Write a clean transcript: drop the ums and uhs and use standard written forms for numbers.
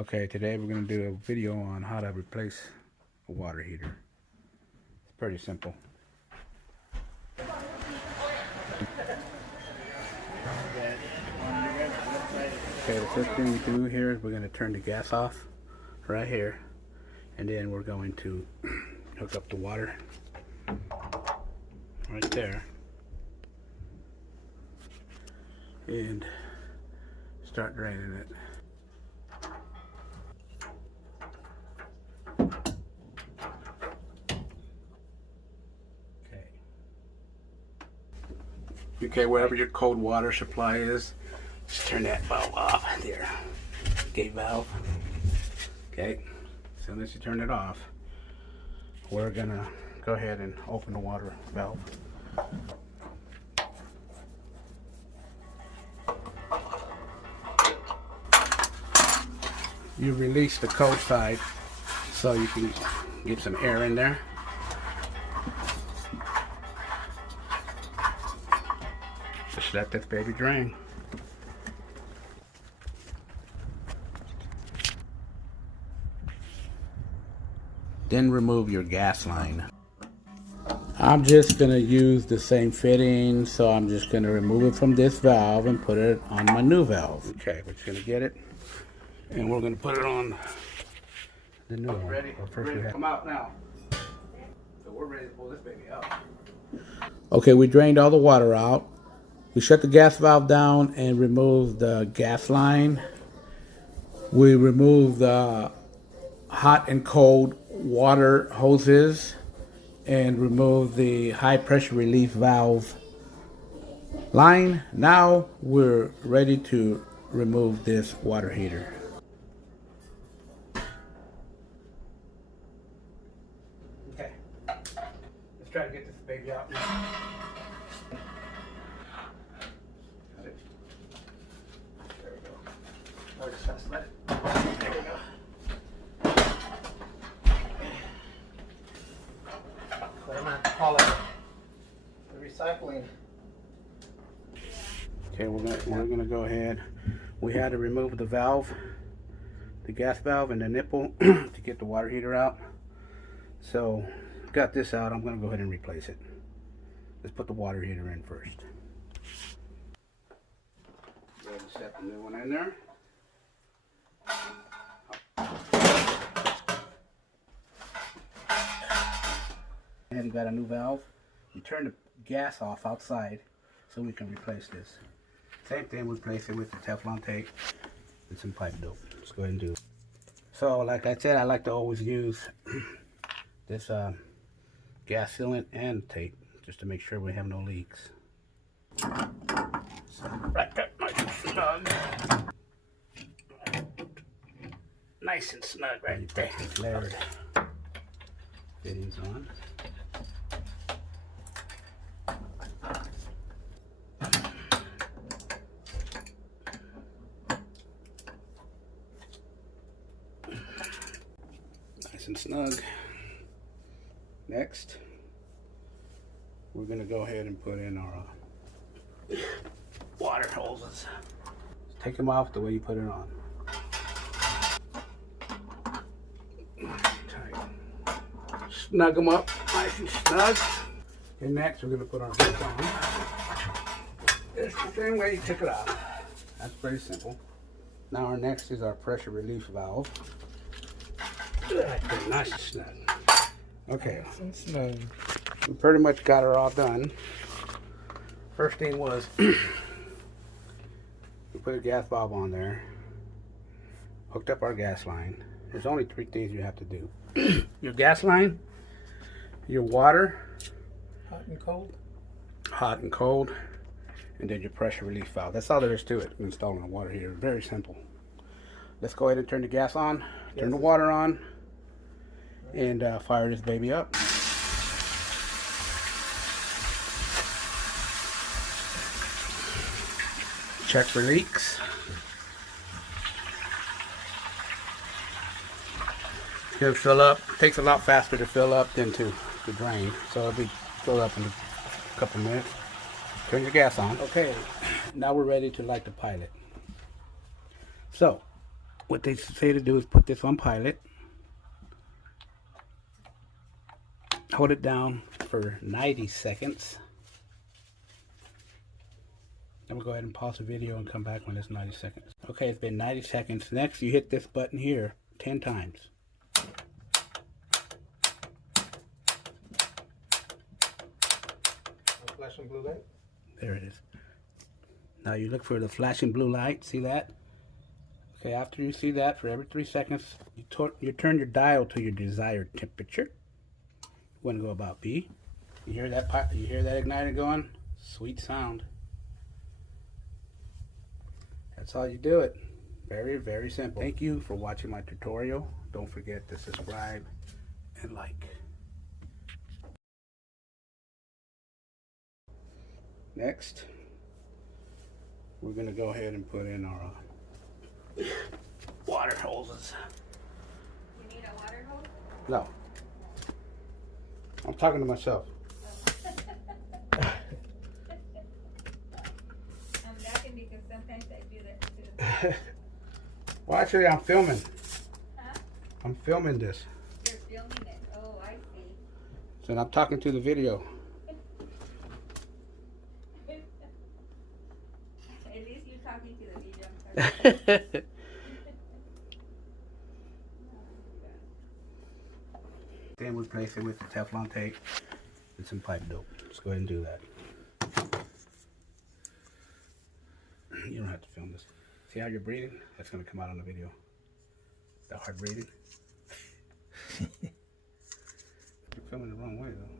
Okay, today we're going to do a video on how to replace a water heater. It's pretty simple. Okay, the first thing we do here is we're going to turn the gas off right here, and then we're going to hook up the water right there and start draining it. Okay, wherever your cold water supply is, just turn that valve off there. Gate valve. Okay, as soon as you turn it off, we're gonna go ahead and open the water valve. You release the cold side so you can get some air in there. Just let this baby drain. Then remove your gas line. I'm just going to use the same fitting, so I'm just going to remove it from this valve and put it on my new valve. Okay, we're just going to get it, and we're going to put it on the new one. Ready? Come out now. So we're ready to pull this baby out. Okay, we drained all the water out. We shut the gas valve down and removed the gas line. We removed the hot and cold water hoses and removed the high pressure relief valve line. Now we're ready to remove this water heater. Okay, let's try to get this baby out now. Let it. There we go. What am I call it? The recycling. Okay, we're gonna go ahead. We had to remove the valve, the gas valve and the nipple to get the water heater out. So got this out. I'm gonna go ahead and replace it. Let's put the water heater in first. Go ahead and set the new one in there. And you got a new valve. You turn the gas off outside so we can replace this. Same thing, we replace it with the Teflon tape and some pipe dope. Let's go ahead and do it. So like I said, I like to always use this gas sealant and tape just to make sure we have no leaks. So, right there, nice and snug. Nice and snug right there. Layered fittings on. Nice and snug. Next, we're going to go ahead and put in our water hoses. Take them off the way you put it on. Snug them up nice and snug. And next we're going to put our hose on. It's the same way you took it out. That's pretty simple. Now our next is our pressure relief valve. Nice and snug. Okay. Nice and snug. We pretty much got her all done. First thing was we put a gas valve on there. Hooked up our gas line. There's only 3 things you have to do. Your gas line, your water, Hot and cold. Hot and cold, and then your pressure relief valve. That's all there is to it, installing a water heater. Very simple. Let's go ahead and turn the gas on, turn the water on, and fire this baby up. Check for leaks. It's gonna fill up. It takes a lot faster to fill up than to drain, so it'll be filled up in a couple minutes. Turn your gas on. Okay, now we're ready to light the pilot. So what they say to do is put this on pilot. Hold it down for 90 seconds. Then we'll go ahead and pause the video and come back when it's 90 seconds. Okay, it's been 90 seconds. Next, you hit this button here 10 times. Flashing blue light. There it is. Now you look for the flashing blue light. See that? Okay, after you see that, for every 3 seconds, you turn your dial to your desired temperature. You want to go about B. You hear that? You hear that igniter going? Sweet sound. That's how you do it. Very, very simple. Thank you for watching my tutorial. Don't forget to subscribe and like. Next, we're going to go ahead and put in our water hoses. You need a water hose? No. I'm talking to myself. I'm laughing because sometimes I do that too. Well, actually, I'm filming. Huh? I'm filming this. You're filming it. Oh, I see. So I'm talking to the video. At least you're talking to the video. Then we replace it with the Teflon tape and some pipe dope. Let's go ahead and do that. You don't have to film this. See how you're breathing? That's going to come out on the video. That hard breathing. You're filming the wrong way though.